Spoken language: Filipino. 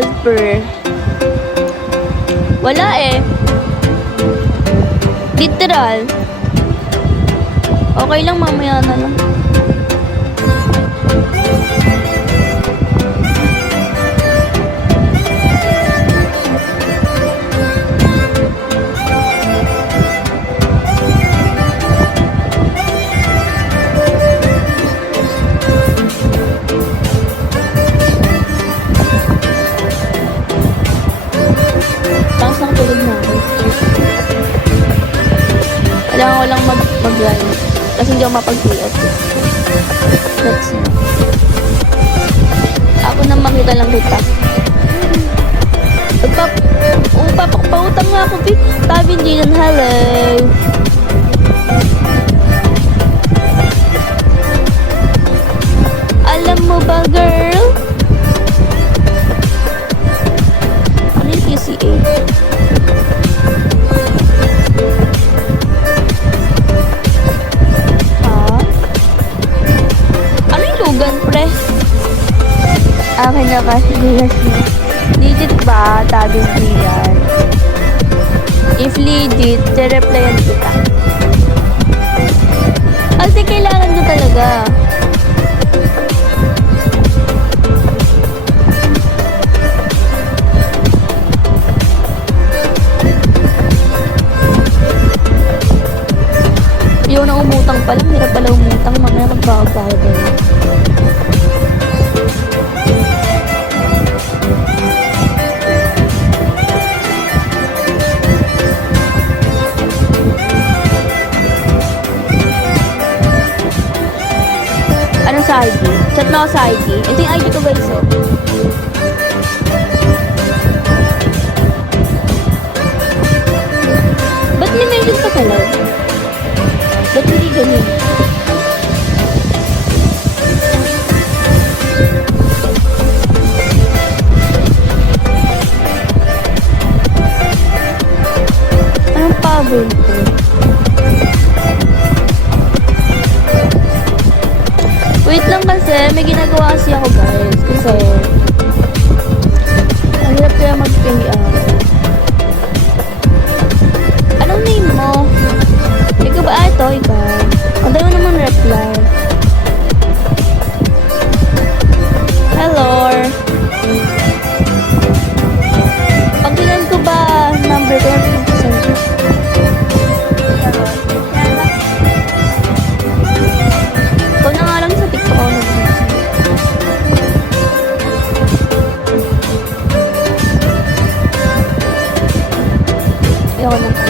wallpaper. Wala eh. Literal. Okay lang, mamaya na lang. Kailangan ko lang mag-run kasi hindi ako mapag-PS. Let's see. Ako na makita lang kita. Pautang nga ako, Vic. Tabi din yan, hello. Alam mo ba, girl? Ano yung QCA? Pre. Akin na kasi legit ba? Tabing yan. If legit, te-replyan kita. Kasi kailangan ko talaga. Yung na umutang pa lang, hirap pala umutang, mamaya magbabago din. Anong sa ID? Chat na ako sa ID. Ito yung ID ko guys, oh. Ba't may mention pa sa live? Ba't hindi ganun? Anong pabol ko? Wait lang kasi, may ginagawa kasi ako guys. Kasi, ang hirap kaya mag-pay out. Anong name mo? Ikaw ba? Ito, ikaw. Ang dami mo naman reply. Hello. Pagkilan ko ba number ko na pinag-send ko? Ikaw na nga lang sa TikTok ako nag-send. Ayoko na.